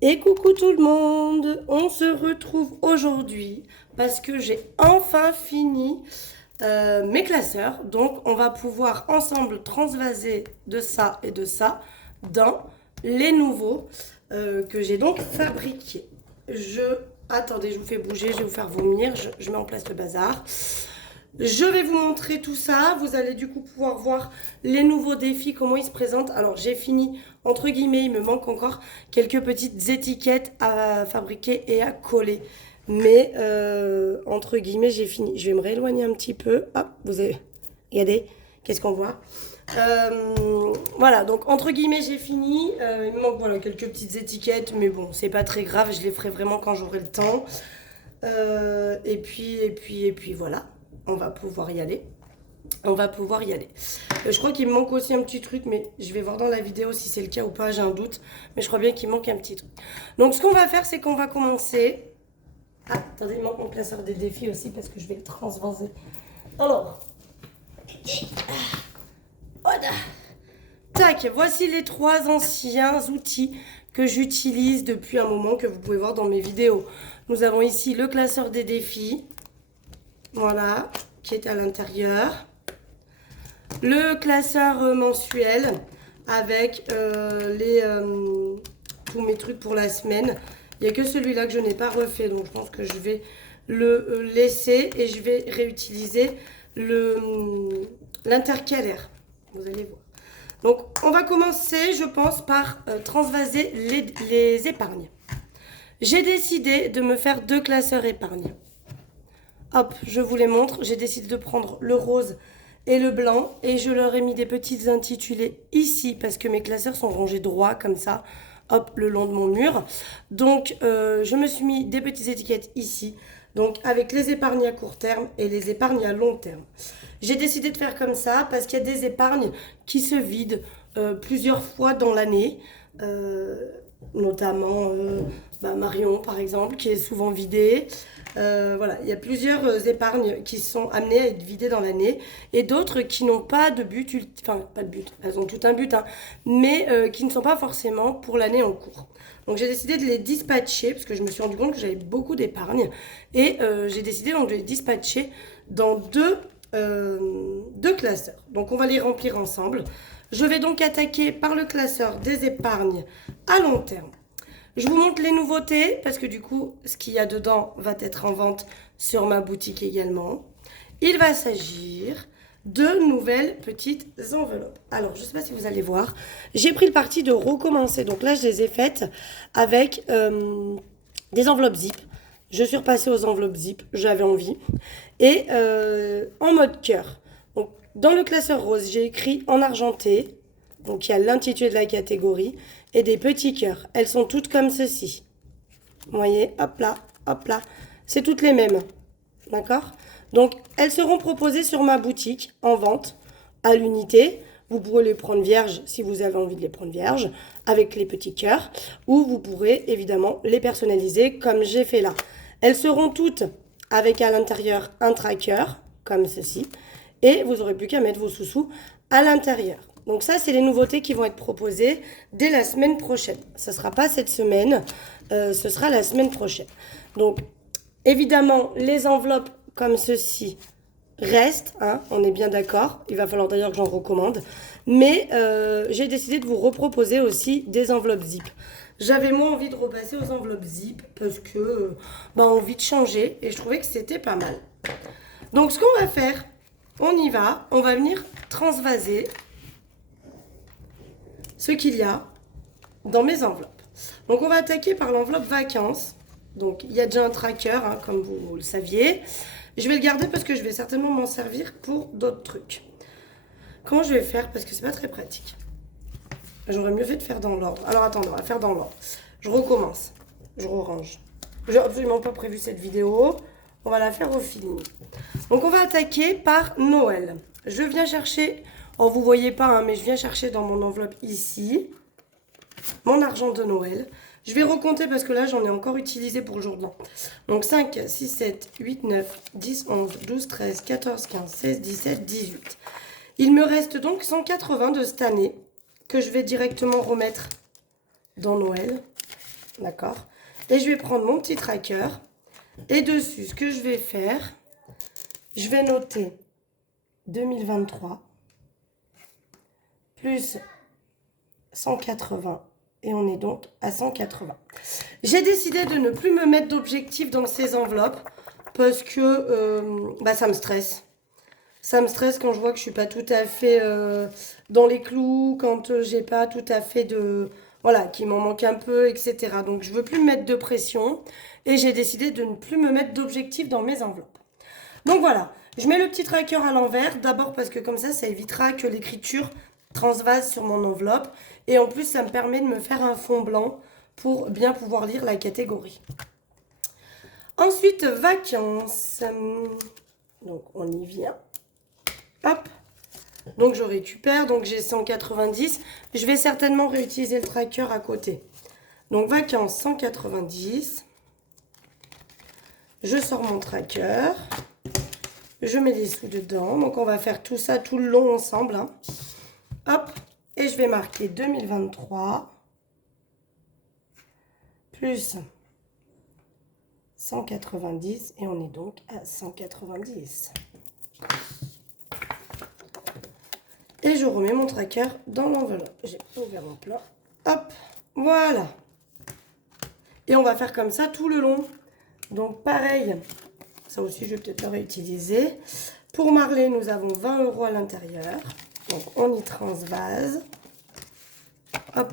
Et coucou tout le monde, on se retrouve aujourd'hui parce que j'ai enfin fini mes classeurs. Donc on va pouvoir ensemble transvaser de ça et de ça dans les nouveaux que j'ai donc fabriqués. Attendez, je vous fais bouger, je vais vous faire vomir, je mets en place le bazar. Je vais vous montrer tout ça. Vous allez du coup pouvoir voir les nouveaux défis, comment ils se présentent. Alors j'ai fini, entre guillemets, il me manque encore quelques petites étiquettes à fabriquer et à coller. Mais entre guillemets, j'ai fini. Je vais me rééloigner un petit peu. Hop, vous avez... Regardez, qu'est-ce qu'on voit. Voilà, donc entre guillemets, j'ai fini. Il me manque voilà, quelques petites étiquettes, mais bon, c'est pas très grave. Je les ferai vraiment quand j'aurai le temps. Et puis voilà, on va pouvoir y aller. On va pouvoir y aller. Je crois qu'il me manque aussi un petit truc, mais je vais voir dans la vidéo si c'est le cas ou pas, j'ai un doute. Mais je crois bien qu'il manque un petit truc. Donc ce qu'on va faire, c'est qu'on va commencer. Ah, attendez, il manque mon classeur des défis aussi parce que je vais le transvaser. Alors. Voilà. Tac, voici les 3 anciens outils que j'utilise depuis un moment, que vous pouvez voir dans mes vidéos. Nous avons ici le classeur des défis, voilà, qui est à l'intérieur. Le classeur mensuel avec tous mes trucs pour la semaine. Il n'y a que celui-là que je n'ai pas refait, donc je pense que je vais le laisser et je vais réutiliser l'intercalaire. Vous allez voir. Donc, on va commencer, je pense, par transvaser les épargnes. J'ai décidé de me faire 2 classeurs épargne. Hop, je vous les montre. J'ai décidé de prendre le rose et le blanc et je leur ai mis des petites intitulés ici parce que mes classeurs sont rangés droit comme ça, hop, le long de mon mur. Donc, je me suis mis des petites étiquettes ici. Donc, avec les épargnes à court terme et les épargnes à long terme. J'ai décidé de faire comme ça parce qu'il y a des épargnes qui se vident plusieurs fois dans l'année. Notamment Marion par exemple qui est souvent vidée. Voilà, il y a plusieurs épargnes qui sont amenées à être vidées dans l'année et d'autres qui n'ont pas de but, enfin pas de but, elles ont tout un but, hein, mais qui ne sont pas forcément pour l'année en cours. Donc j'ai décidé de les dispatcher parce que je me suis rendu compte que j'avais beaucoup d'épargne et j'ai décidé donc de les dispatcher dans deux classeurs. Donc on va les remplir ensemble. Je vais donc attaquer par le classeur des épargnes à long terme. Je vous montre les nouveautés parce que du coup, ce qu'il y a dedans va être en vente sur ma boutique également. Il va s'agir de nouvelles petites enveloppes. Alors, je ne sais pas si vous allez voir, j'ai pris le parti de recommencer. Donc là, je les ai faites avec des enveloppes zip. Je suis repassée aux enveloppes zip, j'avais envie. Et en mode cœur. Donc, dans le classeur rose, j'ai écrit en argenté. Donc, il y a l'intitulé de la catégorie et des petits cœurs. Elles sont toutes comme ceci. Vous voyez, hop là, hop là. C'est toutes les mêmes. D'accord? Donc, elles seront proposées sur ma boutique en vente à l'unité. Vous pourrez les prendre vierges si vous avez envie de les prendre vierges avec les petits cœurs. Ou vous pourrez évidemment les personnaliser comme j'ai fait là. Elles seront toutes avec à l'intérieur un tracker comme ceci. Et vous n'aurez plus qu'à mettre vos sous-sous à l'intérieur. Donc ça, c'est les nouveautés qui vont être proposées dès la semaine prochaine. Ce ne sera pas cette semaine, ce sera la semaine prochaine. Donc, évidemment, les enveloppes comme ceci restent, hein, on est bien d'accord. Il va falloir d'ailleurs que j'en recommande. Mais j'ai décidé de vous reproposer aussi des enveloppes zip. J'avais moins envie de repasser aux enveloppes zip parce que envie de changer et je trouvais que c'était pas mal. Donc, ce qu'on va faire, on y va, on va venir transvaser ce qu'il y a dans mes enveloppes. Donc on va attaquer par l'enveloppe vacances. Donc il y a déjà un tracker, hein, comme vous le saviez. Je vais le garder parce que je vais certainement m'en servir pour d'autres trucs. Comment je vais faire? Parce que c'est pas très pratique. J'aurais mieux fait de faire dans l'ordre. Alors attendez, on va faire dans l'ordre. Je recommence. Je range. J'ai absolument pas prévu cette vidéo. On va la faire au feeling. Donc on va attaquer par Noël. Je viens chercher... Oh, vous voyez pas, hein, mais je viens chercher dans mon enveloppe ici mon argent de Noël. Je vais recompter parce que là, j'en ai encore utilisé pour le jour de l'an. Donc 5, 6, 7, 8, 9, 10, 11, 12, 13, 14, 15, 16, 17, 18. Il me reste donc 180 de cette année que je vais directement remettre dans Noël. d'accord? Et je vais prendre mon petit tracker. Et dessus, ce que je vais faire, je vais noter 2023 plus 180. Et on est donc à 180. J'ai décidé de ne plus me mettre d'objectifs dans ces enveloppes parce que ça me stresse. Ça me stresse quand je vois que je suis pas tout à fait dans les clous, quand j'ai pas tout à fait de... Voilà, qu'il m'en manque un peu, etc. Donc je veux plus me mettre de pression et j'ai décidé de ne plus me mettre d'objectifs dans mes enveloppes. Donc voilà, je mets le petit tracker à l'envers, d'abord parce que comme ça évitera que l'écriture transvase sur mon enveloppe. Et en plus, ça me permet de me faire un fond blanc pour bien pouvoir lire la catégorie. Ensuite, vacances. Donc on y vient. Hop. Donc je récupère, donc j'ai 190. Je vais certainement réutiliser le tracker à côté. Donc vacances 190. Je sors mon tracker. Je mets les sous dedans. Donc on va faire tout ça tout le long ensemble. Hein. Hop. Et je vais marquer 2023 plus 190. Et on est donc à 190. Et je remets mon tracker dans l'enveloppe. J'ai ouvert mon plat. Hop, voilà. Et on va faire comme ça tout le long. Donc pareil, ça aussi je vais peut-être le réutiliser. Pour Marley, nous avons 20 € à l'intérieur. Donc on y transvase. Hop.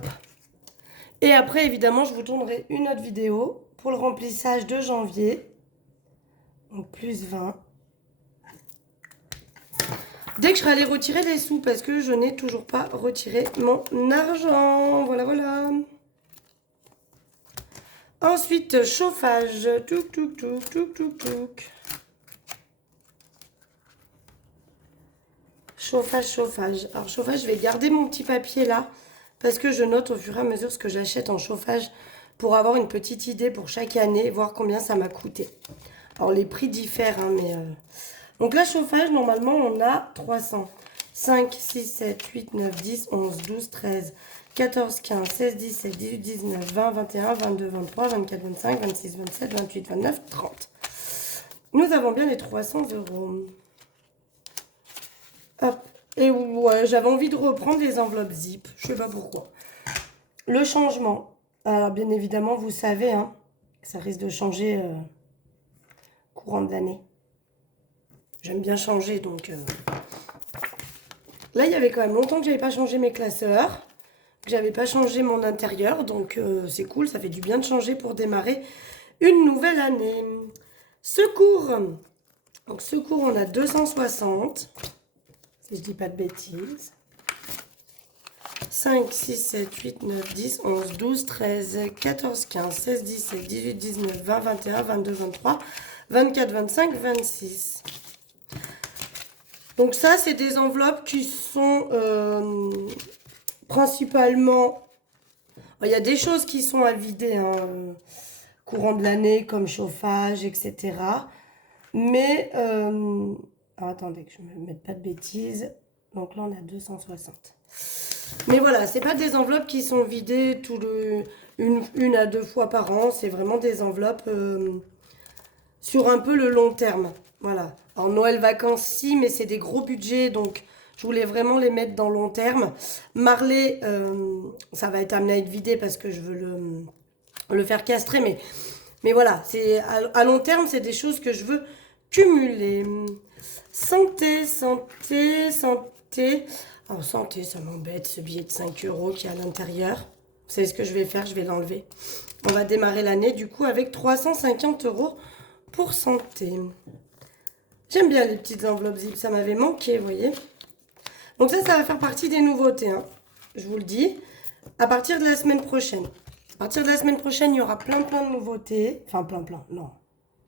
Et après, évidemment, je vous tournerai une autre vidéo pour le remplissage de janvier. Donc plus 20. Dès que je serai allée retirer les sous, parce que je n'ai toujours pas retiré mon argent. Voilà, voilà. Ensuite, chauffage. Touc, touc, touc, touc, touc, touc. Chauffage, chauffage. Alors, chauffage, je vais garder mon petit papier là, parce que je note au fur et à mesure ce que j'achète en chauffage pour avoir une petite idée pour chaque année, voir combien ça m'a coûté. Alors, les prix diffèrent, hein, mais... Donc là, chauffage, normalement, on a 300. 5, 6, 7, 8, 9, 10, 11, 12, 13, 14, 15, 16, 17, 18, 19, 20, 21, 22, 23, 24, 25, 26, 27, 28, 29, 30. Nous avons bien les 300 €. Hop. Et ouais, j'avais envie de reprendre les enveloppes zip. Je sais pas pourquoi. Le changement. Alors, bien évidemment, vous savez, hein, ça risque de changer courant de l'année. J'aime bien changer, donc... Là, il y avait quand même longtemps que j'avais pas changé mes classeurs, que j'avais pas changé mon intérieur, donc c'est cool, ça fait du bien de changer pour démarrer une nouvelle année. Secours. Donc secours, on a 260, si je dis pas de bêtises. 5, 6, 7, 8, 9, 10, 11, 12, 13, 14, 15, 16, 17, 18, 19, 20, 21, 22, 23, 24, 25, 26. Donc ça, c'est des enveloppes qui sont principalement... Il y a des choses qui sont à vider, hein, courant de l'année, comme chauffage, etc. Mais... alors, attendez, que je ne me mette pas de bêtises. Donc là, on a 260. Mais voilà, c'est pas des enveloppes qui sont vidées une à deux fois par an. C'est vraiment des enveloppes sur un peu le long terme. Voilà. Alors Noël, vacances, si, mais c'est des gros budgets, donc je voulais vraiment les mettre dans long terme. Marley, ça va être amené à être vidé parce que je veux le faire castrer, mais voilà, c'est à long terme, c'est des choses que je veux cumuler. Santé, santé, santé. Alors santé, ça m'embête, ce billet de 5 € qui est à l'intérieur. Vous savez ce que je vais faire? Je vais l'enlever. On va démarrer l'année du coup avec 350 € pour santé. J'aime bien les petites enveloppes zip, ça m'avait manqué, vous voyez. Donc ça va faire partie des nouveautés, hein, je vous le dis. À partir de la semaine prochaine. À partir de la semaine prochaine, il y aura plein de nouveautés. Enfin, plein, non.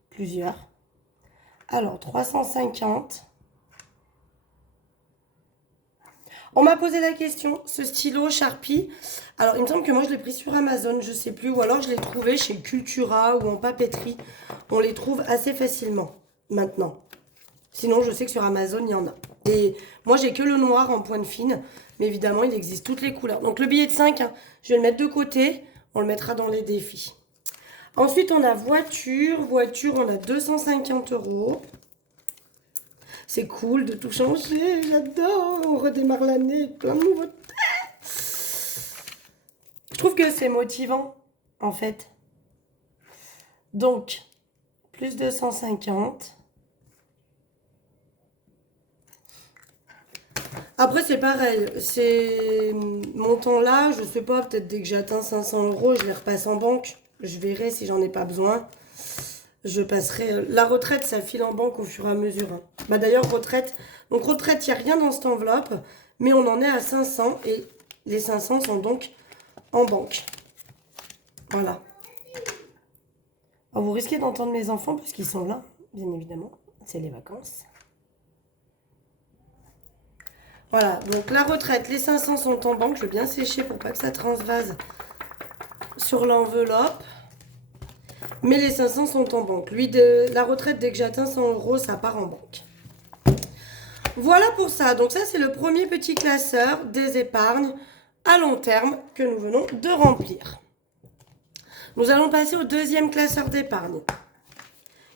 Plusieurs. Alors, 350. On m'a posé la question, ce stylo Sharpie. Alors, il me semble que moi, je l'ai pris sur Amazon, je sais plus. Ou alors, je l'ai trouvé chez Cultura ou en papeterie. On les trouve assez facilement, maintenant. Sinon, je sais que sur Amazon, il y en a. Et moi, j'ai que le noir en pointe fine. Mais évidemment, il existe toutes les couleurs. Donc, le billet de 5, hein, je vais le mettre de côté. On le mettra dans les défis. Ensuite, on a voiture. Voiture, on a 250 €. C'est cool de tout changer. J'adore. On redémarre l'année avec plein de nouveautés. Je trouve que c'est motivant, en fait. Donc, plus 250. Après, c'est pareil. Ces montants-là, je sais pas, peut-être dès que j'atteins 500 €, je les repasse en banque. Je verrai si j'en ai pas besoin. Je passerai... La retraite, ça file en banque au fur et à mesure. Hein. Bah d'ailleurs, retraite. Donc retraite, il n'y a rien dans cette enveloppe. Mais on en est à 500. Et les 500 sont donc en banque. Voilà. Alors, vous risquez d'entendre mes enfants parce qu'ils sont là, bien évidemment. C'est les vacances. Voilà, donc la retraite, les 500 sont en banque. Je vais bien sécher pour pas que ça transvase sur l'enveloppe. Mais les 500 sont en banque. Lui, la retraite, dès que j'atteins 100 €, ça part en banque. Voilà pour ça. Donc ça, c'est le premier petit classeur des épargnes à long terme que nous venons de remplir. Nous allons passer au deuxième classeur d'épargne,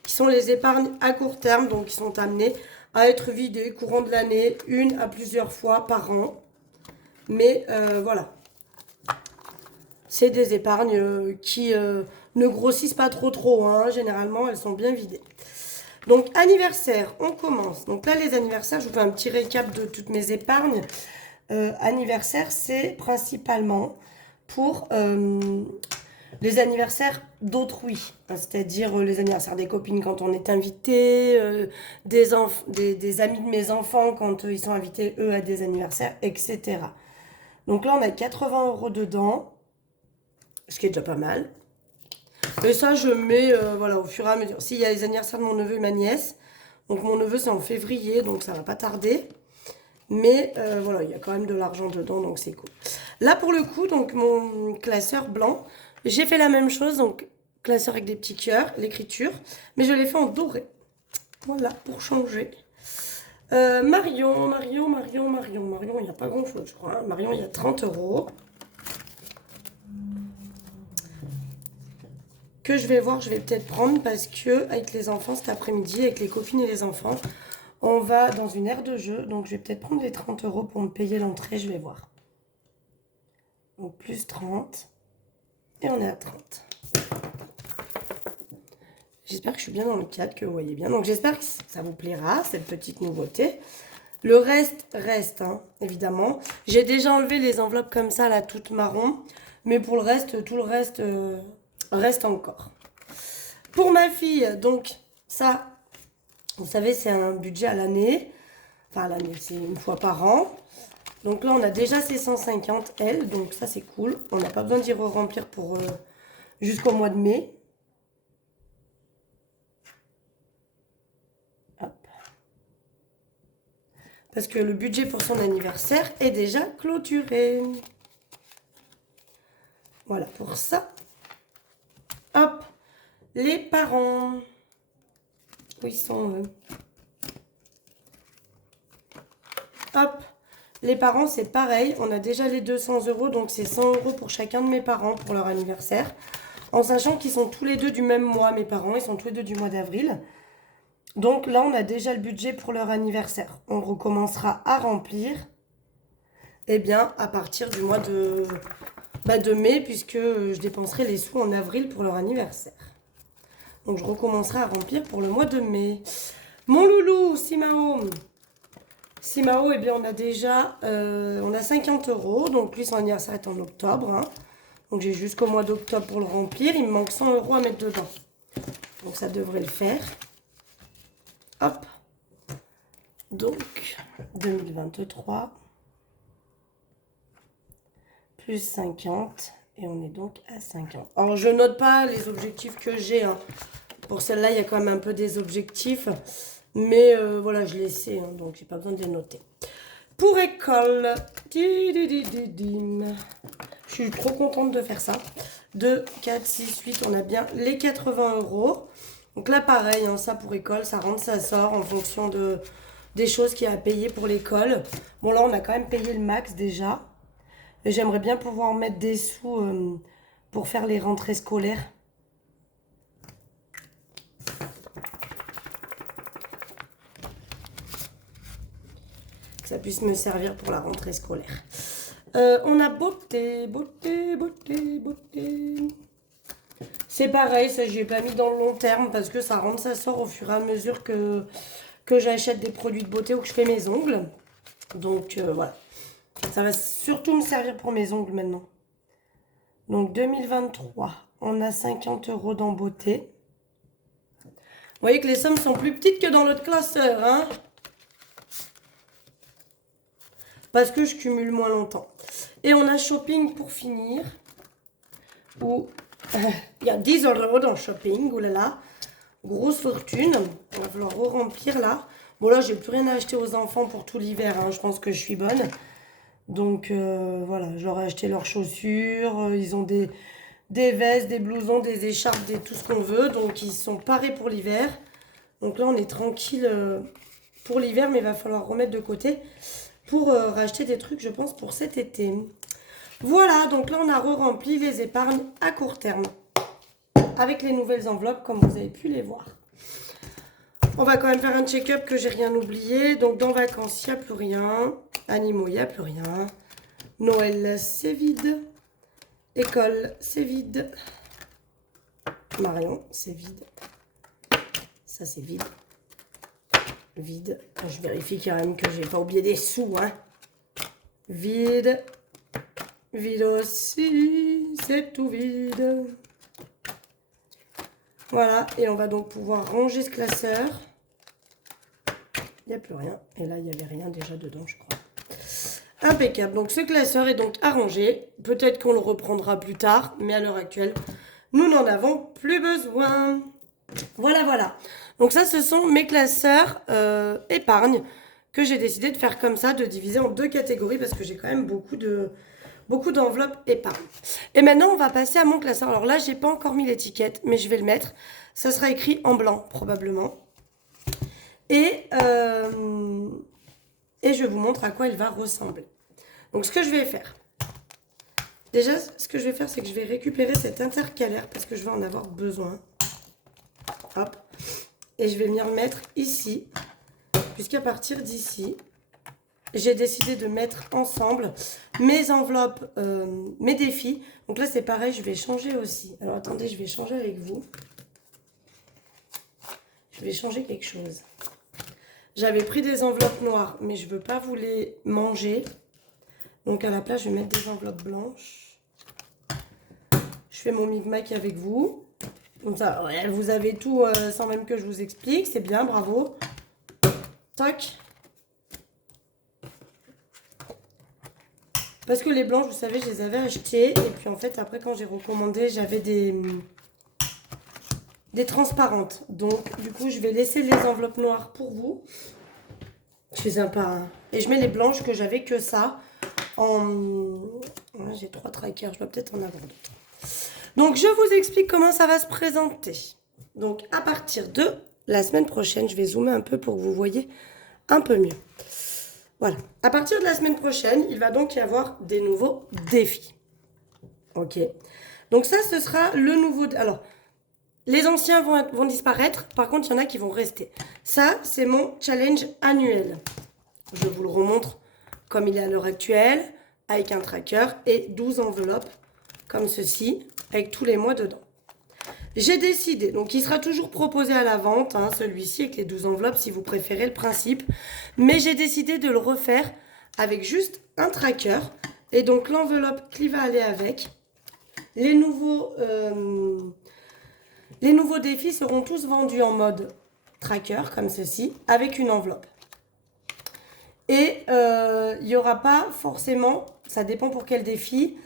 qui sont les épargnes à court terme, donc qui sont amenées à être vidées courant de l'année, une à plusieurs fois par an. Mais voilà. C'est des épargnes qui ne grossissent pas trop. Hein. Généralement, elles sont bien vidées. Donc, anniversaire, on commence. Donc là, les anniversaires, je vous fais un petit récap de toutes mes épargnes. Anniversaire, c'est principalement pour les anniversaires d'autrui. Hein, c'est-à-dire les anniversaires des copines quand on est invité, des amis de mes enfants quand ils sont invités, eux, à des anniversaires, etc. Donc là, on a 80 € dedans, ce qui est déjà pas mal. Et ça, je mets voilà, au fur et à mesure. S'il y a les anniversaires de mon neveu et ma nièce, donc mon neveu, c'est en février, donc ça va pas tarder. Mais voilà, il y a quand même de l'argent dedans, donc c'est cool. Là, pour le coup, donc mon classeur blanc, j'ai fait la même chose, donc classeur avec des petits cœurs, l'écriture, mais je l'ai fait en doré. Voilà, pour changer. Marion, il n'y a pas grand-chose, je crois. Hein. Marion, il y a 30 €. Que je vais voir, je vais peut-être prendre parce que avec les enfants cet après-midi, avec les copines et les enfants, on va dans une aire de jeu. Donc je vais peut-être prendre les 30 € pour me payer l'entrée, je vais voir. Donc plus 30. Et on est à 30. J'espère que je suis bien dans le cadre, que vous voyez bien. Donc j'espère que ça vous plaira, cette petite nouveauté. Le reste, hein, évidemment. J'ai déjà enlevé les enveloppes comme ça, là, toutes marron. Mais pour le reste, tout le reste reste encore. Pour ma fille, donc ça, vous savez, c'est un budget à l'année. Enfin, à l'année, c'est une fois par an. Donc là, on a déjà ses 150, elle. Donc ça, c'est cool. On n'a pas besoin d'y remplir pour jusqu'au mois de mai. Hop. Parce que le budget pour son anniversaire est déjà clôturé. Voilà pour ça. Hop. Les parents. Où ils sont, eux? Hop. Les parents, c'est pareil. On a déjà les 200 €. Donc, c'est 100 € pour chacun de mes parents pour leur anniversaire. En sachant qu'ils sont tous les deux du même mois, mes parents. Ils sont tous les deux du mois d'avril. Donc, là, on a déjà le budget pour leur anniversaire. On recommencera à remplir. Eh bien, à partir du mois de mai, puisque je dépenserai les sous en avril pour leur anniversaire. Donc, je recommencerai à remplir pour le mois de mai. Mon loulou, Simao. Simao, eh bien, on a déjà on a 50 €. Donc, lui, son anniversaire est en octobre. Hein. Donc, j'ai jusqu'au mois d'octobre pour le remplir. Il me manque 100 € à mettre dedans. Donc, ça devrait le faire. Hop. Donc, 2023. Plus 50. Et on est donc à 50. Alors, je note pas les objectifs que j'ai. Hein. Pour celle-là, il y a quand même un peu des objectifs. Mais voilà, je les sais. Hein, donc, j'ai pas besoin de les noter. Pour école. Je suis trop contente de faire ça. 2, 4, 6, 8. On a bien les 80 €. Donc là, pareil. Hein, ça, pour école, ça rentre, ça sort en fonction des choses qu'il y a à payer pour l'école. Bon, là, on a quand même payé le max déjà. Et j'aimerais bien pouvoir mettre des sous pour faire les rentrées scolaires. Que ça puisse me servir pour la rentrée scolaire. On a beauté. C'est pareil, ça j'ai pas mis dans le long terme parce que ça rentre, ça sort au fur et à mesure que j'achète des produits de beauté ou que je fais mes ongles. Donc voilà. Ça va surtout me servir pour mes ongles maintenant. Donc 2023, on a 50 € dans beauté. Vous voyez que les sommes sont plus petites que dans l'autre classeur, hein? Parce que je cumule moins longtemps. Et on a shopping pour finir. Où il y a 10 € dans shopping. Oulala. Grosse fortune. Il va falloir re-remplir là. Bon là, j'ai plus rien à acheter aux enfants pour tout l'hiver. Hein. Je pense que je suis bonne. Donc voilà, je leur ai acheté leurs chaussures. Ils ont des vestes, des blousons, des écharpes, tout ce qu'on veut. Donc ils sont parés pour l'hiver. Donc là, on est tranquille pour l'hiver. Mais il va falloir remettre de côté pour racheter des trucs, je pense, pour cet été. Voilà, donc là, on a re-rempli les épargnes à court terme. Avec les nouvelles enveloppes, comme vous avez pu les voir. On va quand même faire un check-up que j'ai rien oublié. Donc, dans vacances, il n'y a plus rien. Animaux, il n'y a plus rien. Noël, c'est vide. École, c'est vide. Marion, c'est vide. Ça, c'est vide. Vide. Je vérifie quand même que j'ai pas oublié des sous, hein. Vide. Vide aussi. C'est tout vide. Voilà. Et on va donc pouvoir ranger ce classeur. Il n'y a plus rien. Et là, il n'y avait rien déjà dedans, je crois. Impeccable. Donc, ce classeur est donc à ranger. Peut-être qu'on le reprendra plus tard. Mais à l'heure actuelle, nous n'en avons plus besoin. Voilà, voilà. Donc ça, ce sont mes classeurs épargne que j'ai décidé de faire comme ça, de diviser en 2 catégories parce que j'ai quand même beaucoup d'enveloppes épargne. Et maintenant, on va passer à mon classeur. Alors là, j'ai pas encore mis l'étiquette, mais je vais le mettre. Ça sera écrit en blanc, probablement. Et je vous montre à quoi il va ressembler. Donc, ce que je vais faire. Déjà, ce que je vais faire, c'est que je vais récupérer cet intercalaire parce que je vais en avoir besoin. Hop. Et je vais venir le mettre ici. Puisqu'à partir d'ici, j'ai décidé de mettre ensemble mes enveloppes, mes défis. Donc là, c'est pareil, je vais changer aussi. Alors, attendez, je vais changer avec vous. Je vais changer quelque chose. J'avais pris des enveloppes noires, mais je ne veux pas vous les manger. Donc, à la place, je vais mettre des enveloppes blanches. Je fais mon micmac avec vous. Comme ça, ouais, vous avez tout sans même que je vous explique. C'est bien, bravo. Tac. Parce que les blanches, vous savez, je les avais achetées. Et puis, en fait, après, quand j'ai recommandé, j'avais des transparentes. Donc, du coup, je vais laisser les enveloppes noires pour vous. Je fais sympa, hein. Et je mets les blanches que j'avais que ça. J'ai 3 trackers. Je dois peut-être en avoir d'autres. Donc, je vous explique comment ça va se présenter. Donc, à partir de la semaine prochaine, je vais zoomer un peu pour que vous voyez un peu mieux. Voilà. À partir de la semaine prochaine, il va donc y avoir des nouveaux défis. Ok. Donc, ça, ce sera le nouveau... Alors, les anciens vont disparaître. Par contre, il y en a qui vont rester. Ça, c'est mon challenge annuel. Je vous le remontre comme il est à l'heure actuelle, avec un tracker et 12 enveloppes comme ceci, avec tous les mois dedans. J'ai décidé, donc il sera toujours proposé à la vente, hein, celui-ci avec les 12 enveloppes si vous préférez le principe, mais j'ai décidé de le refaire avec juste un tracker, et donc l'enveloppe qui va aller avec. Les nouveaux défis seront tous vendus en mode tracker, comme ceci, avec une enveloppe. Et il n'y aura pas forcément, ça dépend pour quel défi,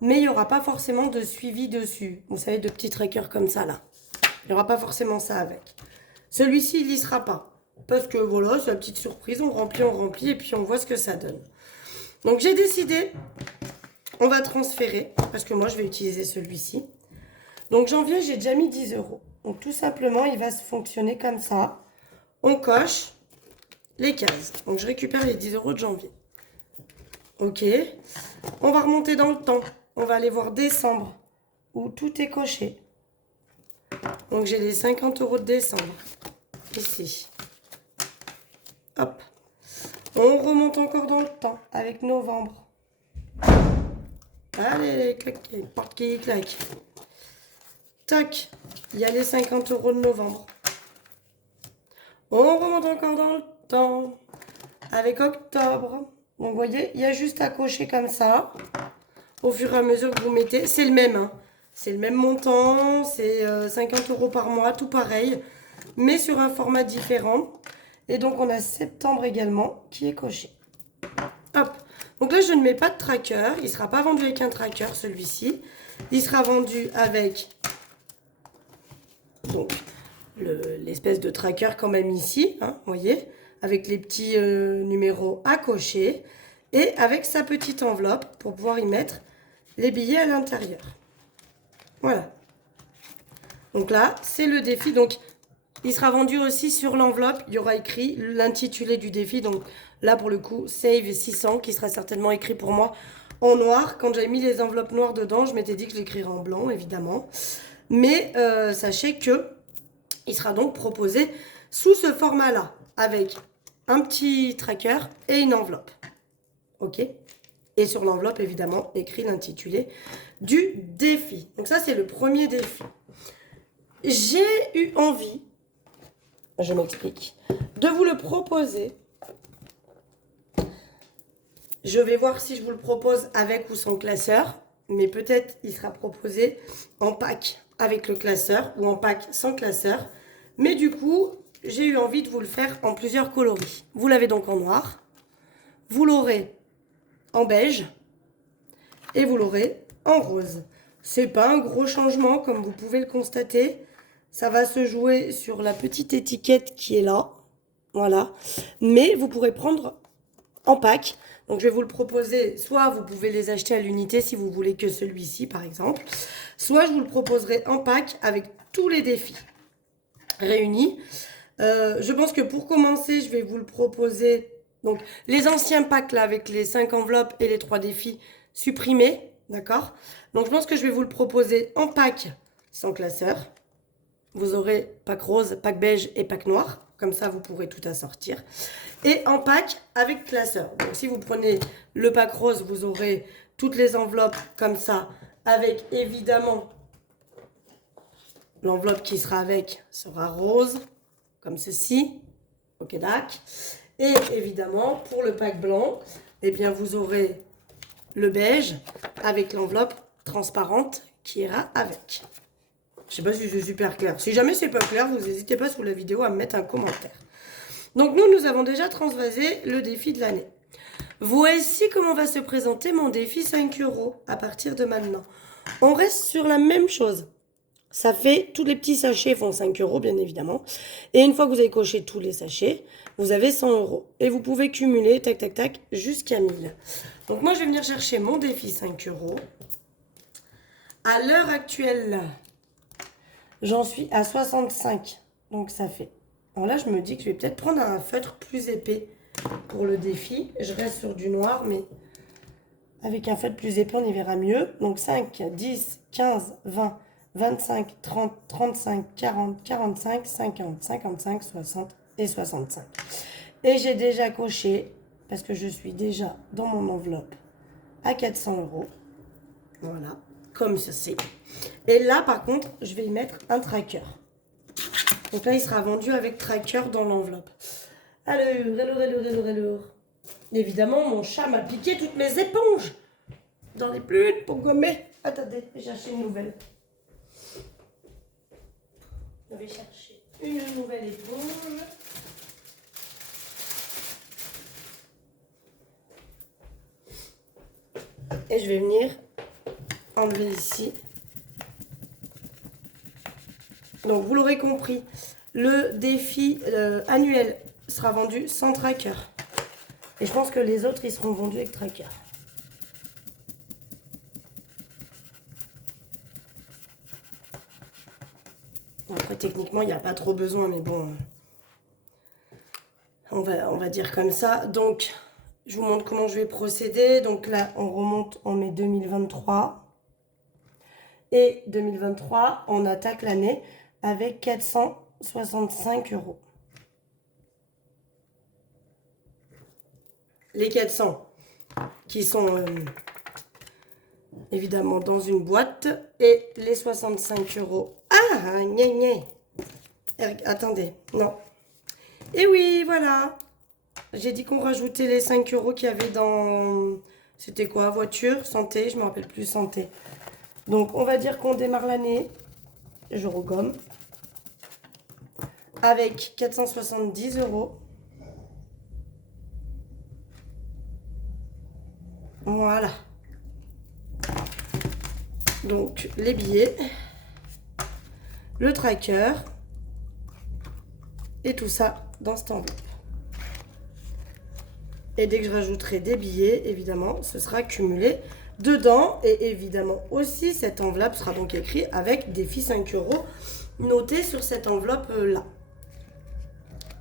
mais il n'y aura pas forcément de suivi dessus. Vous savez, de petits trackers comme ça, là. Il n'y aura pas forcément ça avec. Celui-ci, il n'y sera pas. Parce que, voilà, c'est la petite surprise. On remplit, et puis on voit ce que ça donne. Donc, j'ai décidé, on va transférer, parce que moi, je vais utiliser celui-ci. Donc, janvier, j'ai déjà mis 10 €. Donc, tout simplement, il va se fonctionner comme ça. On coche les cases. Donc, je récupère les 10 € de janvier. Ok. On va remonter dans le temps. On va aller voir décembre, où tout est coché. Donc j'ai les 50 € de décembre. Ici. Hop. On remonte encore dans le temps avec novembre. Allez, claquez, porte qui claque. Tac. Il y a les 50 € de novembre. On remonte encore dans le temps avec octobre. Donc vous voyez, il y a juste à cocher comme ça. Au fur et à mesure que vous mettez, c'est le même, hein. C'est le même montant, c'est 50 € par mois, tout pareil, mais sur un format différent. Et donc on a septembre également qui est coché. Hop. Donc là je ne mets pas de tracker, il ne sera pas vendu avec un tracker celui-ci. Il sera vendu avec donc l'espèce de tracker quand même ici, hein, vous voyez, avec les petits numéros à cocher et avec sa petite enveloppe pour pouvoir y mettre les billets à l'intérieur. Voilà. Donc là, c'est le défi. Donc, il sera vendu aussi sur l'enveloppe. Il y aura écrit l'intitulé du défi. Donc là, pour le coup, Save 600, qui sera certainement écrit pour moi en noir. Quand j'avais mis les enveloppes noires dedans, je m'étais dit que je l'écrirais en blanc, évidemment. Mais sachez que il sera donc proposé sous ce format-là, avec un petit tracker et une enveloppe. OK ? Et sur l'enveloppe, évidemment, écrit l'intitulé du défi. Donc ça, c'est le premier défi. J'ai eu envie, je m'explique, de vous le proposer. Je vais voir si je vous le propose avec ou sans classeur. Mais peut-être il sera proposé en pack avec le classeur ou en pack sans classeur. Mais du coup, j'ai eu envie de vous le faire en plusieurs coloris. Vous l'avez donc en noir. Vous l'aurez en beige. Et vous l'aurez en rose. C'est pas un gros changement comme vous pouvez le constater. Ça va se jouer sur la petite étiquette qui est là. Voilà. Mais vous pourrez prendre en pack. Donc je vais vous le proposer. Soit vous pouvez les acheter à l'unité si vous voulez que celui-ci par exemple. Soit je vous le proposerai en pack avec tous les défis réunis. Je pense que pour commencer, je vais vous le proposer. Donc les anciens packs là avec les 5 enveloppes et les 3 défis supprimés. D'accord? Donc je pense que je vais vous le proposer en pack sans classeur. Vous aurez pack rose, pack beige et pack noir. Comme ça, vous pourrez tout assortir. Et en pack avec classeur. Donc si vous prenez le pack rose, vous aurez toutes les enveloppes comme ça. Avec évidemment l'enveloppe qui sera avec sera rose. Comme ceci. Ok, d'accord. Et évidemment, pour le pack blanc, eh bien vous aurez le beige avec l'enveloppe transparente qui ira avec. Je sais pas si c'est super clair. Si jamais c'est pas clair, vous n'hésitez pas sous la vidéo à me mettre un commentaire. Donc nous avons déjà transvasé le défi de l'année. Voici comment va se présenter mon défi 5 € à partir de maintenant. On reste sur la même chose. Ça fait, tous les petits sachets font 5 € bien évidemment. Et une fois que vous avez coché tous les sachets, vous avez 100 €. Et vous pouvez cumuler, tac, tac, tac, jusqu'à 1000. Donc moi je vais venir chercher mon défi 5 €. À l'heure actuelle, j'en suis à 65. Donc ça fait. Alors là je me dis que je vais peut-être prendre un feutre plus épais pour le défi. Je reste sur du noir, mais avec un feutre plus épais, on y verra mieux. Donc 5, 10, 15, 20, 25, 30, 35, 40, 45, 50, 55, 60 et 65. Et j'ai déjà coché, parce que je suis déjà dans mon enveloppe, à 400 €. Voilà, comme ceci. Et là, par contre, je vais y mettre un tracker. Donc là, il sera vendu avec tracker dans l'enveloppe. Alors. Évidemment, mon chat m'a piqué toutes mes éponges. J'en ai plus une pour gommer. Attendez, je vais chercher une nouvelle. Je vais chercher une nouvelle éponge. Et je vais venir enlever ici. Donc, vous l'aurez compris, le défi annuel sera vendu sans tracker. Et je pense que les autres, ils seront vendus avec tracker. Après, techniquement, il n'y a pas trop besoin, mais bon, on va dire comme ça. Donc, je vous montre comment je vais procéder. Donc là, on remonte, on met 2023. Et 2023, on attaque l'année avec 465 euros. Les 400 qui sont évidemment dans une boîte et les 65 euros. Ah, gna gna. Attendez, non. Et oui, voilà. J'ai dit qu'on rajoutait les 5 euros qu'il y avait dans... C'était quoi? Voiture, santé, je ne me rappelle plus, santé. Donc, on va dire qu'on démarre l'année. Je regomme. Avec 470 euros. Voilà. Donc, les billets. Le tracker. Et tout ça dans cette enveloppe. Et dès que je rajouterai des billets, évidemment, ce sera cumulé dedans. Et évidemment aussi, cette enveloppe sera donc écrite avec défi 5 euros notés sur cette enveloppe-là.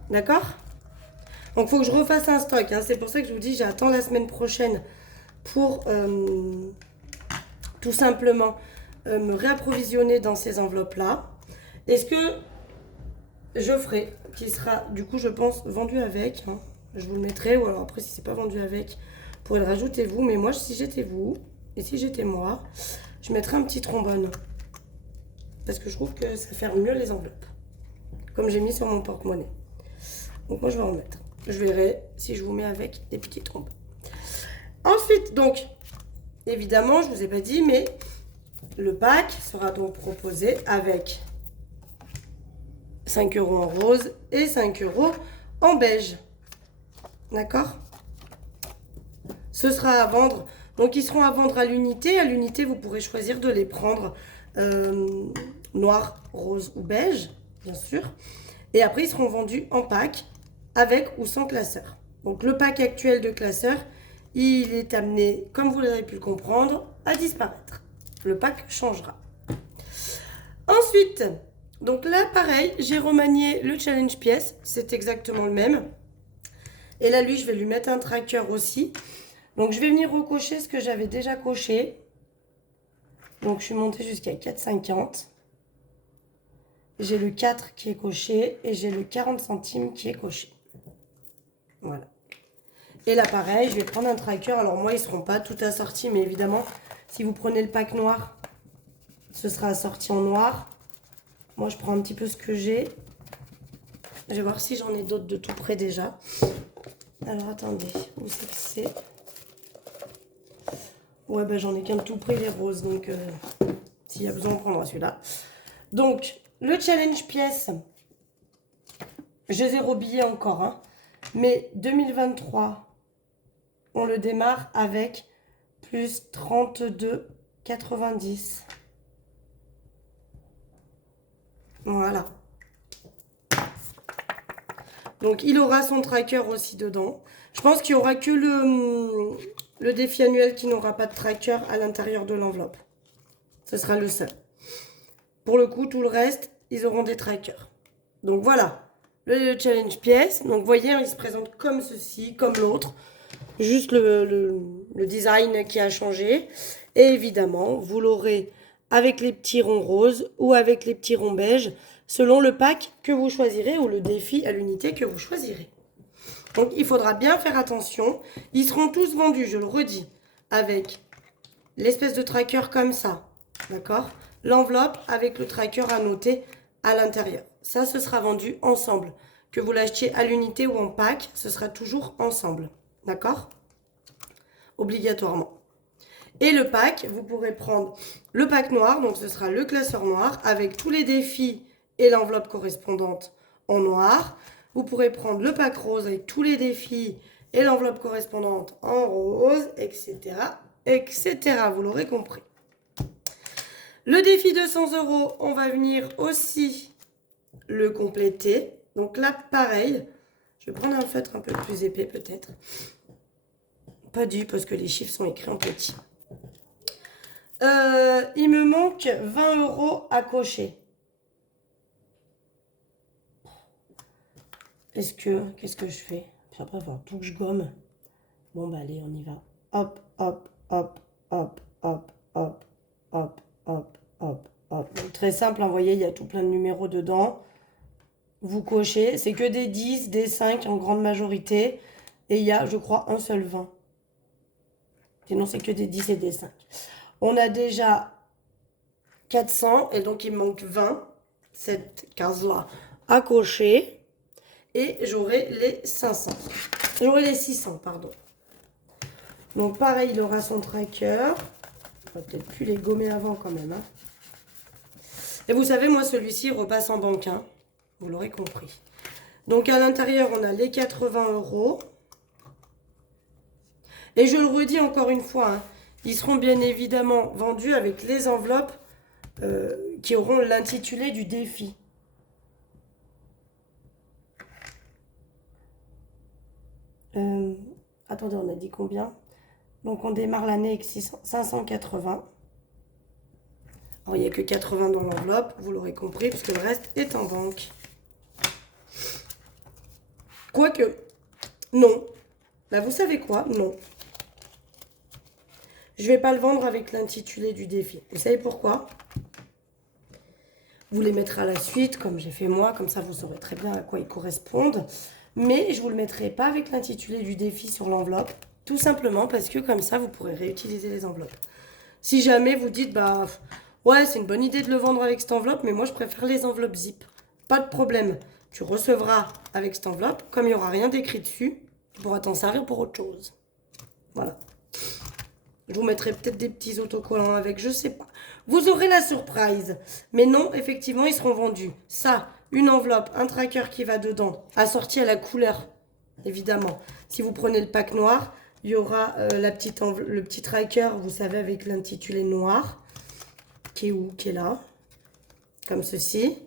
D'accord? Donc, il faut que je refasse un stock. Hein. C'est pour ça que je vous dis, j'attends la semaine prochaine pour tout simplement me réapprovisionner dans ces enveloppes-là. Et ce que je ferai, qui sera du coup, je pense, vendu avec... Hein. Je vous le mettrai, ou alors après, si c'est pas vendu avec, vous pourrez le rajouter vous. Mais moi, si j'étais vous, et si j'étais moi, je mettrais un petit trombone. Parce que je trouve que ça fait mieux les enveloppes. Comme j'ai mis sur mon porte-monnaie. Donc moi, je vais en mettre. Je verrai si je vous mets avec des petits trombones. Ensuite, donc, évidemment, je vous ai pas dit, mais le pack sera donc proposé avec 5 euros en rose et 5 euros en beige. D'accord? Ce sera à vendre. Donc, ils seront à vendre à l'unité. À l'unité, vous pourrez choisir de les prendre noir, rose ou beige, bien sûr. Et après, ils seront vendus en pack avec ou sans classeur. Donc, le pack actuel de classeur, il est amené, comme vous l'avez pu le comprendre, à disparaître. Le pack changera. Ensuite, donc là, pareil, j'ai remanié le challenge pièce. C'est exactement le même. Et là, lui, je vais lui mettre un tracker aussi. Donc, je vais venir recocher ce que j'avais déjà coché. Donc, je suis montée jusqu'à 4,50. J'ai le 4 qui est coché et j'ai le 40 centimes qui est coché. Voilà. Et là, pareil, je vais prendre un tracker. Alors, moi, ils ne seront pas tout assortis, mais évidemment, si vous prenez le pack noir, ce sera assorti en noir. Moi, je prends un petit peu ce que j'ai. Je vais voir si j'en ai d'autres de tout près déjà. Alors, attendez, où c'est que c'est? Ouais, ben j'en ai qu'un de tout près, les roses. Donc, s'il y a besoin, on prendra celui-là. Donc, le challenge pièce, j'ai 0 billet encore. Hein, mais 2023, on le démarre avec plus 32,90. Voilà. Donc, il aura son tracker aussi dedans. Je pense qu'il n'y aura que le défi annuel qui n'aura pas de tracker à l'intérieur de l'enveloppe. Ce sera le seul. Pour le coup, tout le reste, ils auront des trackers. Donc, voilà. Le challenge pièce. Donc, vous voyez, il se présente comme ceci, comme l'autre. Juste le design qui a changé. Et évidemment, vous l'aurez avec les petits ronds roses ou avec les petits ronds beiges, selon le pack que vous choisirez ou le défi à l'unité que vous choisirez. Donc, il faudra bien faire attention. Ils seront tous vendus, je le redis, avec l'espèce de tracker comme ça. D'accord? L'enveloppe avec le tracker à noter à l'intérieur. Ça, ce sera vendu ensemble. Que vous l'achetiez à l'unité ou en pack, ce sera toujours ensemble. D'accord? Obligatoirement. Et le pack, vous pourrez prendre le pack noir, donc ce sera le classeur noir, avec tous les défis et l'enveloppe correspondante en noir. Vous pourrez prendre le pack rose avec tous les défis et l'enveloppe correspondante en rose, etc. etc. Vous l'aurez compris. Le défi de 100 euros, on va venir aussi le compléter. Donc là, pareil, je vais prendre un feutre un peu plus épais peut-être. Pas du, parce que les chiffres sont écrits en petit. Il me manque 20 euros à cocher. Qu'est-ce que je fais? Puis après, il va tout que je gomme. Bon, bah allez, on y va. Hop, hop, hop, hop, hop, hop, hop, hop, hop, hop. Donc, très simple, hein, vous voyez, il y a tout plein de numéros dedans. Vous cochez, c'est que des 10, des 5 en grande majorité. Et il y a, je crois, un seul 20. Sinon, c'est que des 10 et des 5. On a déjà 400 et donc il me manque 20. Cette case-là à cocher. Et j'aurai les 500. J'aurai les 600, pardon. Donc pareil, il aura son tracker. On va peut-être plus les gommer avant quand même. Hein. Et vous savez, moi, celui-ci repasse en banque. Hein. Vous l'aurez compris. Donc à l'intérieur, on a les 80 €. Et je le redis encore une fois, hein, ils seront bien évidemment vendus avec les enveloppes qui auront l'intitulé du défi. Attendez, on a dit combien? Donc on démarre l'année avec 580. Alors il n'y a que 80 dans l'enveloppe, vous l'aurez compris, puisque le reste est en banque. Quoique, non. Là, vous savez quoi? Non. Je ne vais pas le vendre avec l'intitulé du défi. Vous savez pourquoi? Vous les mettrez à la suite, comme j'ai fait moi, comme ça vous saurez très bien à quoi ils correspondent. Mais je ne vous le mettrai pas avec l'intitulé du défi sur l'enveloppe, tout simplement parce que comme ça, vous pourrez réutiliser les enveloppes. Si jamais vous dites, bah ouais, c'est une bonne idée de le vendre avec cette enveloppe, mais moi je préfère les enveloppes zip. Pas de problème. Tu recevras avec cette enveloppe, comme il n'y aura rien d'écrit dessus, tu pourras t'en servir pour autre chose. Voilà. Je vous mettrai peut-être des petits autocollants avec, je sais pas. Vous aurez la surprise. Mais non, effectivement, ils seront vendus. Ça, une enveloppe, un tracker qui va dedans, assorti à la couleur, évidemment. Si vous prenez le pack noir, il y aura le petit tracker, vous savez, avec l'intitulé noir, qui est où? Qui est là. Comme ceci.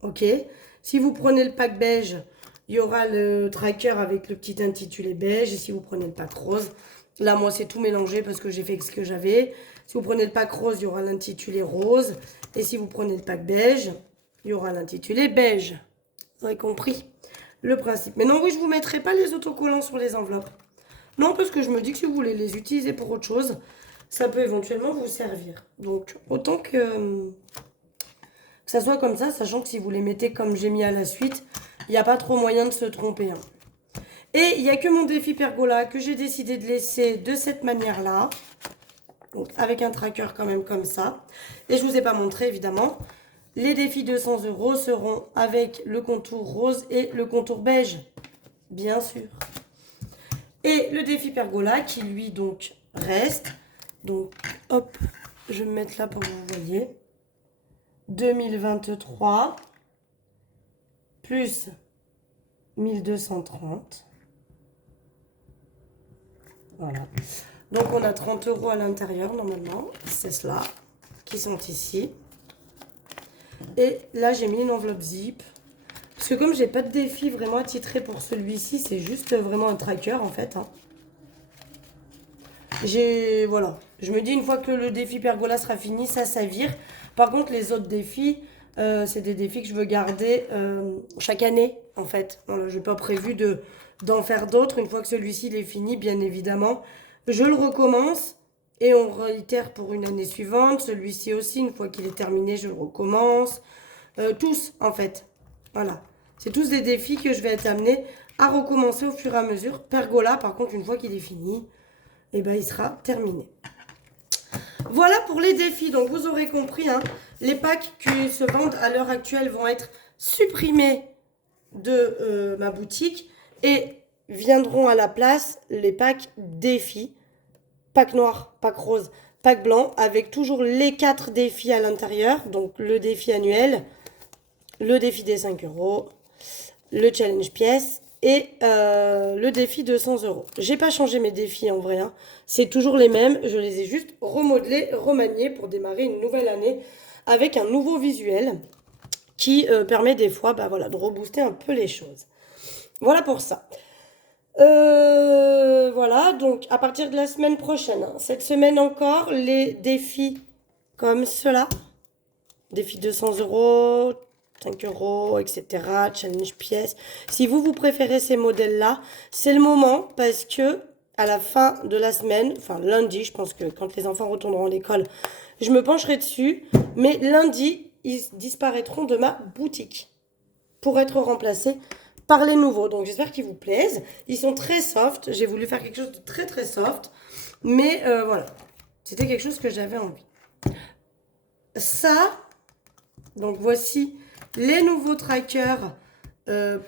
Ok. Si vous prenez le pack beige, il y aura le tracker avec le petit intitulé beige. Et si vous prenez le pack rose, là, moi, c'est tout mélangé parce que j'ai fait ce que j'avais. Si vous prenez le pack rose, il y aura l'intitulé rose. Et si vous prenez le pack beige, il y aura l'intitulé beige. Vous avez compris le principe. Mais non, oui, je ne vous mettrai pas les autocollants sur les enveloppes. Non, parce que je me dis que si vous voulez les utiliser pour autre chose, ça peut éventuellement vous servir. Donc, autant que ça soit comme ça, sachant que si vous les mettez comme j'ai mis à la suite, il n'y a pas trop moyen de se tromper. Hein. Et il n'y a que mon défi pergola que j'ai décidé de laisser de cette manière-là. Donc avec un tracker quand même comme ça. Et je ne vous ai pas montré évidemment. Les défis 200 € seront avec le contour rose et le contour beige. Bien sûr. Et le défi pergola qui lui donc reste. Donc hop, je vais me mettre là pour que vous voyez. 2023 plus 1230. Voilà. Donc on a 30 € à l'intérieur normalement. C'est cela qui sont ici. Et là j'ai mis une enveloppe zip. Parce que comme j'ai pas de défi vraiment attitré pour celui-ci, c'est juste vraiment un tracker en fait. Hein. Voilà. Je me dis une fois que le défi pergola sera fini, ça vire. Par contre les autres défis, c'est des défis que je veux garder chaque année en fait. Voilà, je n'ai pas prévu d'en faire d'autres. Une fois que celui-ci est fini, bien évidemment, je le recommence et on réitère pour une année suivante. Celui-ci aussi, une fois qu'il est terminé, je le recommence. Tous en fait. Voilà. C'est tous des défis que je vais être amenée à recommencer au fur et à mesure. Pergola, par contre, une fois qu'il est fini, eh ben, il sera terminé. Voilà pour les défis. Donc, vous aurez compris, hein, les packs qui se vendent à l'heure actuelle vont être supprimés de ma boutique et viendront à la place les packs défis. Pack noir, pack rose, pack blanc, avec toujours les 4 défis à l'intérieur. Donc, le défi annuel, le défi des 5 €, le challenge pièce et le défi de 100 €. J'ai pas changé mes défis en vrai. Hein. C'est toujours les mêmes. Je les ai juste remodelés, remaniés pour démarrer une nouvelle année avec un nouveau visuel qui permet des fois voilà, de rebooster un peu les choses. Voilà pour ça. Voilà, donc à partir de la semaine prochaine, hein, cette semaine encore, les défis comme cela. Défi 200 €, 5 €, etc. Challenge pièce. Si vous préférez ces modèles-là, c'est le moment parce que à la fin de la semaine, enfin lundi, je pense que quand les enfants retourneront à l'école, je me pencherai dessus. Mais lundi, ils disparaîtront de ma boutique pour être remplacés par les nouveaux. Donc j'espère qu'ils vous plaisent. Ils sont très soft. J'ai voulu faire quelque chose de très très soft. Mais voilà, c'était quelque chose que j'avais envie. Ça, donc voici les nouveaux trackers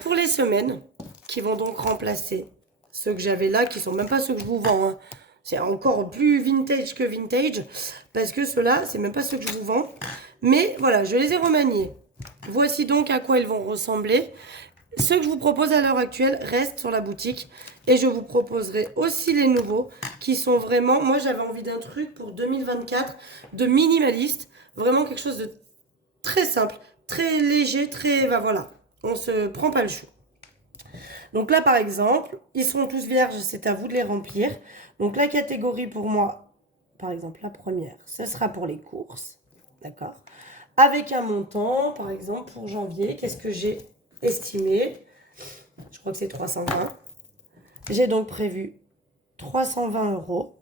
pour les semaines qui vont donc remplacer ceux que j'avais là, qui sont même pas ceux que je vous vends. Hein. C'est encore plus vintage que vintage parce que ceux-là, c'est même pas ceux que je vous vends. Mais voilà, je les ai remaniés. Voici donc à quoi ils vont ressembler. Ceux que je vous propose à l'heure actuelle restent sur la boutique et je vous proposerai aussi les nouveaux qui sont vraiment... Moi, j'avais envie d'un truc pour 2024 de minimaliste, vraiment quelque chose de très simple, très léger, très... Bah, voilà, on se prend pas le chou. Donc là, par exemple, ils seront tous vierges, c'est à vous de les remplir. Donc la catégorie pour moi, par exemple, la première, ce sera pour les courses, d'accord? Avec un montant, par exemple, pour janvier, qu'est-ce que j'ai estimé? Je crois que c'est 320. J'ai donc prévu 320 euros,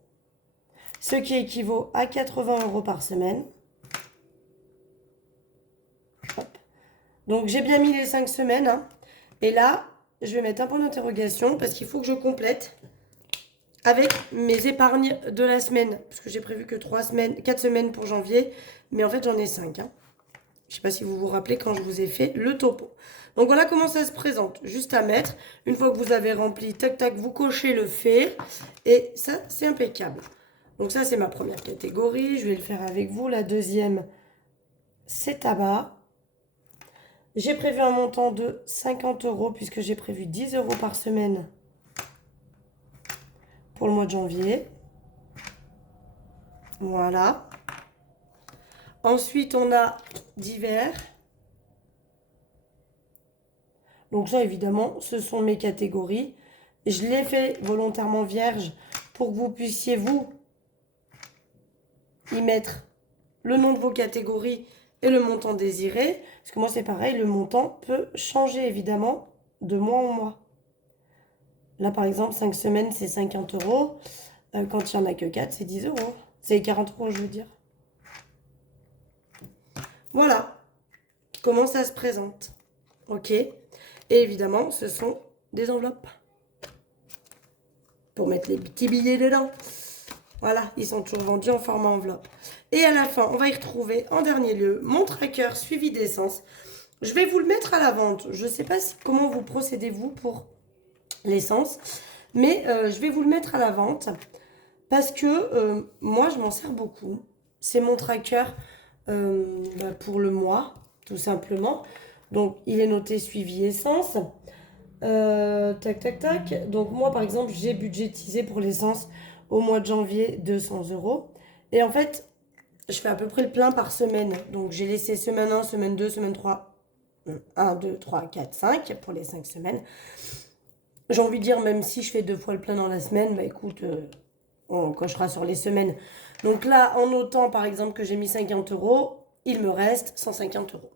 ce qui équivaut à 80 euros par semaine. Hop. Donc j'ai bien mis les 5 semaines. Hein. Et là, je vais mettre un point d'interrogation parce qu'il faut que je complète avec mes épargnes de la semaine. Parce que j'ai prévu que 4 semaines pour janvier. Mais en fait, j'en ai 5. Hein. Je ne sais pas si vous vous rappelez quand je vous ai fait le topo. Donc voilà comment ça se présente. Juste à mettre. Une fois que vous avez rempli, tac tac, vous cochez le fait. Et ça, c'est impeccable. Donc ça, c'est ma première catégorie. Je vais le faire avec vous. La deuxième, c'est tabac. J'ai prévu un montant de 50 euros puisque j'ai prévu 10 euros par semaine pour le mois de janvier. Voilà. Ensuite, on a divers. Donc ça, évidemment, ce sont mes catégories. Je l'ai fait volontairement vierge pour que vous puissiez, vous, y mettre le nom de vos catégories et le montant désiré. Parce que moi, c'est pareil, le montant peut changer, évidemment, de mois en mois. Là, par exemple, 5 semaines, c'est 50 euros. Quand il n'y en a que 4, c'est 10 euros. C'est 40 euros, je veux dire. Voilà comment ça se présente. Ok. Et évidemment, ce sont des enveloppes. Pour mettre les petits billets dedans. Voilà, ils sont toujours vendus en format enveloppe. Et à la fin, on va y retrouver en dernier lieu mon tracker suivi d'essence. Je vais vous le mettre à la vente. Je ne sais pas comment vous procédez-vous pour l'essence. Mais je vais vous le mettre à la vente. Parce que moi, je m'en sers beaucoup. C'est mon tracker pour le mois, tout simplement. Donc, il est noté suivi essence. Tac, tac, tac. Donc, moi, par exemple, j'ai budgétisé pour l'essence au mois de janvier 200 euros. Et en fait, je fais à peu près le plein par semaine. Donc, j'ai laissé semaine 1, semaine 2, semaine 3. 1, 2, 3, 4, 5 pour les 5 semaines. J'ai envie de dire, même si je fais 2 fois le plein dans la semaine, bah écoute, on cochera sur les semaines. Donc là, en notant par exemple que j'ai mis 50 euros, il me reste 150 euros.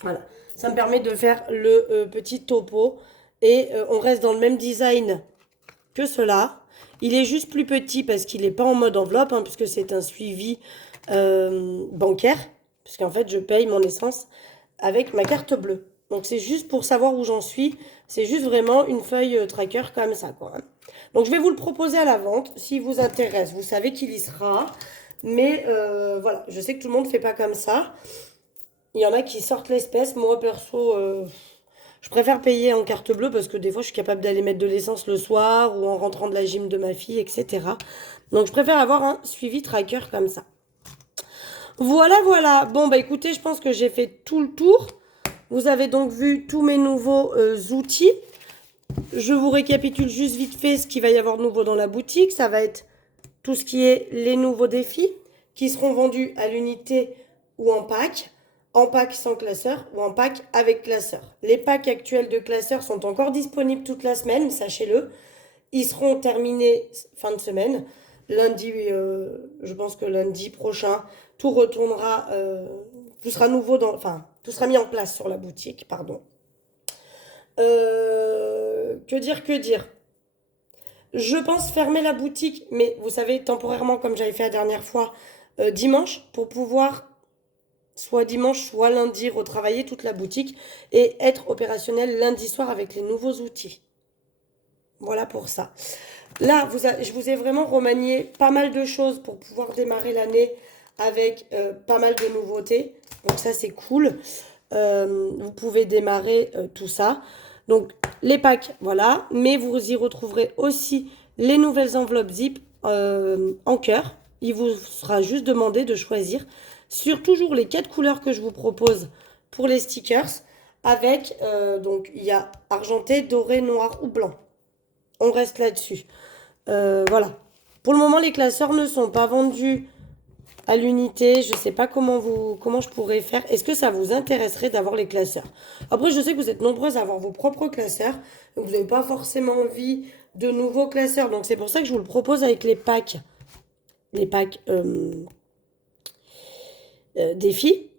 Voilà, ça me permet de faire le petit topo. Et on reste dans le même design que cela. Il est juste plus petit parce qu'il n'est pas en mode enveloppe, hein, puisque c'est un suivi bancaire. Puisqu'en fait, je paye mon essence avec ma carte bleue. Donc c'est juste pour savoir où j'en suis. C'est juste vraiment une feuille tracker comme ça, quoi. Hein. Donc je vais vous le proposer à la vente. S'il vous intéresse, vous savez qu'il y sera. Mais voilà, je sais que tout le monde ne fait pas comme ça. Il y en a qui sortent l'espèce. Moi, perso, je préfère payer en carte bleue parce que des fois, je suis capable d'aller mettre de l'essence le soir ou en rentrant de la gym de ma fille, etc. Donc je préfère avoir un suivi tracker comme ça. Voilà, voilà. Bon, bah écoutez, je pense que j'ai fait tout le tour. Vous avez donc vu tous mes nouveaux outils. Je vous récapitule juste vite fait ce qu'il va y avoir de nouveau dans la boutique. Ça va être tout ce qui est les nouveaux défis qui seront vendus à l'unité ou en pack sans classeur ou en pack avec classeur. Les packs actuels de classeur sont encore disponibles toute la semaine, sachez-le. Ils seront terminés fin de semaine. Lundi, je pense que lundi prochain, tout retournera, tout sera nouveau enfin, tout sera mis en place sur la boutique, pardon. Que dire, que dire? Je pense fermer la boutique, mais vous savez, temporairement, comme j'avais fait la dernière fois, dimanche, pour pouvoir soit dimanche, soit lundi, retravailler toute la boutique et être opérationnel lundi soir avec les nouveaux outils. Voilà pour ça. Là, je vous ai vraiment remanié pas mal de choses pour pouvoir démarrer l'année avec pas mal de nouveautés. Donc ça, c'est cool. Vous pouvez démarrer tout ça. Donc les packs, voilà. Mais vous y retrouverez aussi les nouvelles enveloppes zip en cœur. Il vous sera juste demandé de choisir sur toujours les 4 couleurs que je vous propose pour les stickers. Avec, donc il y a argenté, doré, noir ou blanc. On reste là-dessus. Voilà. Pour le moment, les classeurs ne sont pas vendus à l'unité. Je ne sais pas comment je pourrais faire. Est-ce que ça vous intéresserait d'avoir les classeurs? Après, je sais que vous êtes nombreuses à avoir vos propres classeurs. Donc, vous n'avez pas forcément envie de nouveaux classeurs. Donc, c'est pour ça que je vous le propose avec les packs. Les packs défis.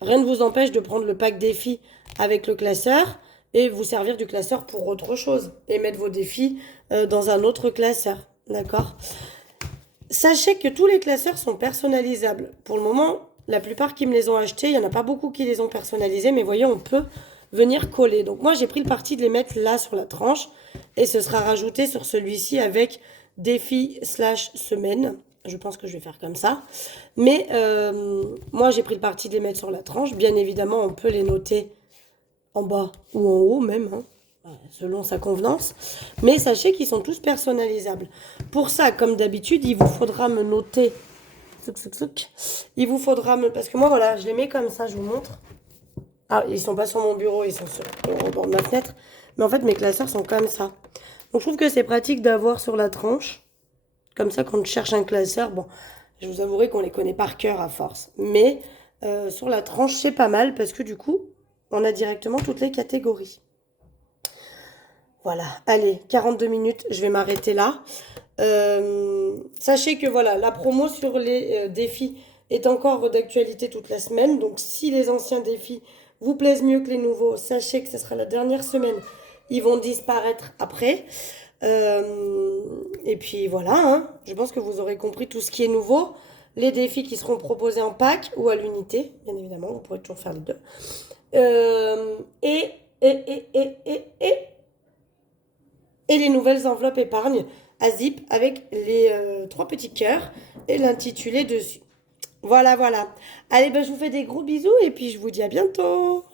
Rien ne vous empêche de prendre le pack défi avec le classeur et vous servir du classeur pour autre chose et mettre vos défis dans un autre classeur. D'accord? Sachez que tous les classeurs sont personnalisables. Pour le moment, la plupart qui me les ont achetés, il n'y en a pas beaucoup qui les ont personnalisés, mais voyez, on peut venir coller. Donc moi, j'ai pris le parti de les mettre là sur la tranche et ce sera rajouté sur celui-ci avec défi/semaine. Je pense que je vais faire comme ça. Mais moi, j'ai pris le parti de les mettre sur la tranche. Bien évidemment, on peut les noter en bas ou en haut même, hein, selon sa convenance. Mais sachez qu'ils sont tous personnalisables. Pour ça, comme d'habitude, il vous faudra me noter. Il vous faudra me... Parce que moi, voilà, je les mets comme ça, je vous montre. Ah, ils sont pas sur mon bureau, ils sont sur le bord de ma fenêtre. Mais en fait, mes classeurs sont comme ça. Donc, je trouve que c'est pratique d'avoir sur la tranche. Comme ça, quand on cherche un classeur, bon, je vous avouerai qu'on les connaît par cœur à force. Mais sur la tranche, c'est pas mal parce que du coup, on a directement toutes les catégories. Voilà, allez, 42 minutes, je vais m'arrêter là. Sachez que voilà, la promo sur les défis est encore d'actualité toute la semaine. Donc si les anciens défis vous plaisent mieux que les nouveaux, sachez que ce sera la dernière semaine. Ils vont disparaître après. Et puis voilà, hein, je pense que vous aurez compris tout ce qui est nouveau. Les défis qui seront proposés en pack ou à l'unité, bien évidemment, vous pourrez toujours faire les deux. Et les nouvelles enveloppes épargne à zip avec les 3 petits cœurs et l'intitulé dessus. Voilà, voilà. Allez, ben, je vous fais des gros bisous et puis je vous dis à bientôt.